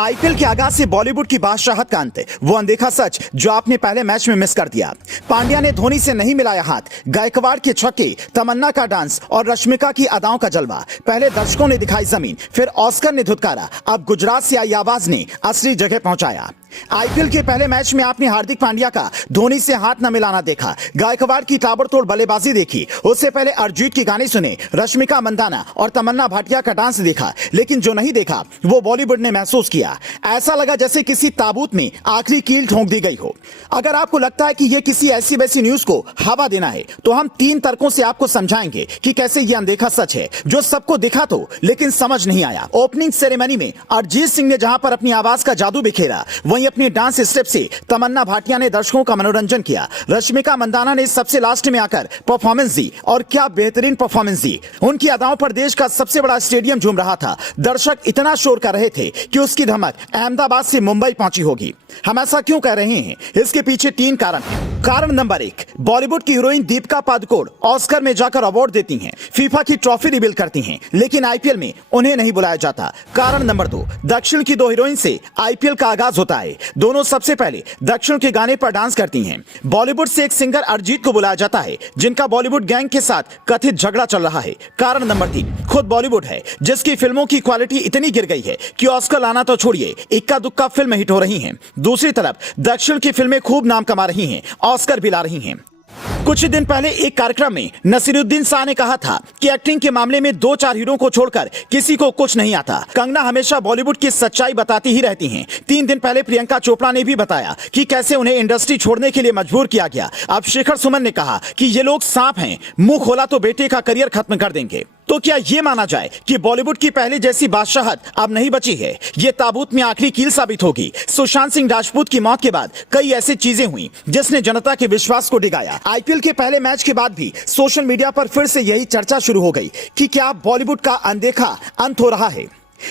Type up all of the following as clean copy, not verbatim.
IPL के आगाज से बॉलीवुड की बादशाहत का अंत, वो अनदेखा सच जो आपने पहले मैच में मिस कर दिया। पांड्या ने धोनी से नहीं मिलाया हाथ, गायकवाड़ के छक्के, तमन्ना का डांस और रश्मिका की अदाओं का जलवा। पहले दर्शकों ने दिखाई जमीन, फिर ऑस्कर ने धुतकारा, अब गुजरात से आई आवाज ने असली जगह पहुंचाया। आईपीएल के पहले मैच में आपने हार्दिक पांड्या का धोनी से हाथ न मिलाना देखा, गायकवाड़ की ताबड़तोड़ बल्लेबाजी देखी, उससे पहले अरिजीत के गाने सुने, रश्मिका मंदाना और तमन्ना भाटिया का डांस देखा। लेकिन जो नहीं देखा वो बॉलीवुड ने महसूस किया। ऐसा लगा जैसे किसी ताबूत में आखिरी कील ठोंक दी गई हो। अगर आपको लगता है कि यह किसी ऐसी वैसी न्यूज को हवा देना है तो हम 3 तर्कों से आपको समझाएंगे कि कैसे यह अनदेखा सच है जो सबको दिखा तो लेकिन समझ नहीं आया। ओपनिंग सेरेमनी में अरिजीत सिंह ने जहां पर अपनी आवाज का जादू बिखेरा, वहीं अपनी डांस स्टेप से तमन्ना भाटिया ने दर्शकों का मनोरंजन किया। रश्मिका मंदाना ने सबसे लास्ट में आकर परफॉर्मेंस दी और क्या बेहतरीन परफॉर्मेंस दी। उनकी अदाओं पर देश का सबसे बड़ा स्टेडियम झूम रहा था। दर्शक इतना शोर कर रहे थे कि उसकी धमक अहमदाबाद से मुंबई पहुंची होगी। हम ऐसा क्यों कह रहे हैं? इसके पीछे 3 कारण हैं। कारण नंबर 1, बॉलीवुड की हीरोइन दीपिका पादुकोण ऑस्कर में जाकर अवार्ड देती हैं, फीफा की ट्रॉफी रिवील करती हैं, लेकिन आईपीएल में उन्हें नहीं बुलाया जाता। कारण नंबर 2, दक्षिण की 2 हीरोइन से आईपीएल का आगाज होता है। दोनों सबसे पहले दक्षिण के गाने पर डांस करती हैं। बॉलीवुड से एक सिंगर अरिजीत को बुलाया जाता है, जिनका बॉलीवुड गैंग के साथ कथित झगड़ा चल रहा है। कारण नंबर 3, खुद बॉलीवुड है, जिसकी फिल्मों की क्वालिटी इतनी गिर गई है कि ऑस्कर लाना तो छोड़िए, इक्का दुक्का फिल्म हिट हो रही हैं। दूसरी तरफ दक्षिण की फिल्में खूब नाम कमा रही हैं, ऑस्कर भी ला रही हैं। कुछ दिन पहले एक कार्यक्रम में नसीरुद्दीन शाह ने कहा था कि एक्टिंग के मामले में 2-4 हीरो को छोड़कर किसी को कुछ नहीं आता। कंगना हमेशा बॉलीवुड की सच्चाई बताती ही रहती हैं। 3 दिन पहले प्रियंका चोपड़ा ने भी बताया कि कैसे उन्हें इंडस्ट्री छोड़ने के लिए मजबूर किया गया। अब शेखर सुमन ने कहा कि ये लोग सांप हैं, मुंह खोला तो बेटे का करियर खत्म कर देंगे। तो क्या ये माना जाए कि बॉलीवुड की पहले जैसी बादशाहत अब नहीं बची है? ये ताबूत में आखिरी कील साबित होगी। सुशांत सिंह राजपूत की मौत के बाद कई ऐसी चीजें हुई जिसने जनता के विश्वास को डिगाया। आईपीएल के पहले मैच के बाद भी सोशल मीडिया पर फिर से यही चर्चा शुरू हो गई कि क्या बॉलीवुड का अनदेखा अंत हो रहा है।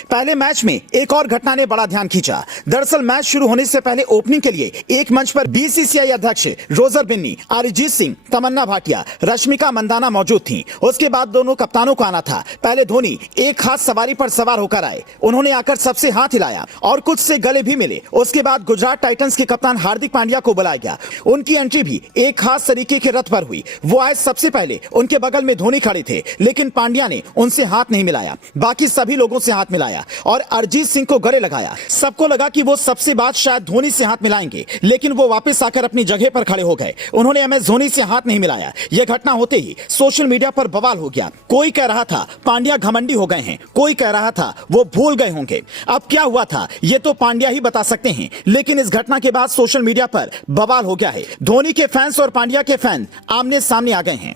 पहले मैच में एक और घटना ने बड़ा ध्यान खींचा। दरअसल मैच शुरू होने से पहले ओपनिंग के लिए एक मंच पर बीसीसीआई अध्यक्ष रोजर बिन्नी, अरिजीत सिंह, तमन्ना भाटिया, रश्मिका मंदाना मौजूद थीं। उसके बाद दोनों कप्तानों को आना था। पहले धोनी एक खास सवारी पर सवार होकर आए। उन्होंने आकर सबसे हाथ हिलाया और कुछ से गले भी मिले। उसके बाद गुजरात टाइटंस के कप्तान हार्दिक पांड्या को बुलाया गया। उनकी एंट्री भी एक खास तरीके के रथ पर हुई। वो आए सबसे पहले, उनके बगल में धोनी खड़े थे, लेकिन पांड्या ने उनसे हाथ नहीं मिलाया। बाकी सभी लोगों से हाथ मिलाया और अरिजीत सिंह को गले लगाया। सबको लगा कि वो सबसे बाद शायद धोनी से हाथ मिलाएंगे, लेकिन वो वापस आकर अपनी जगह पर खड़े हो गए। उन्होंने एमएस धोनी से हाथ नहीं मिलाया। यह घटना होते ही सोशल मीडिया पर बवाल हो गया। कोई कह रहा था पांड्या घमंडी हो गए हैं, कोई कह रहा था वो भूल गए होंगे। अब क्या हुआ था ये तो पांड्या ही बता सकते हैं, लेकिन इस घटना के बाद सोशल मीडिया पर बवाल हो गया है। धोनी के फैंस और पांड्या के फैंस आमने सामने आ गए हैं।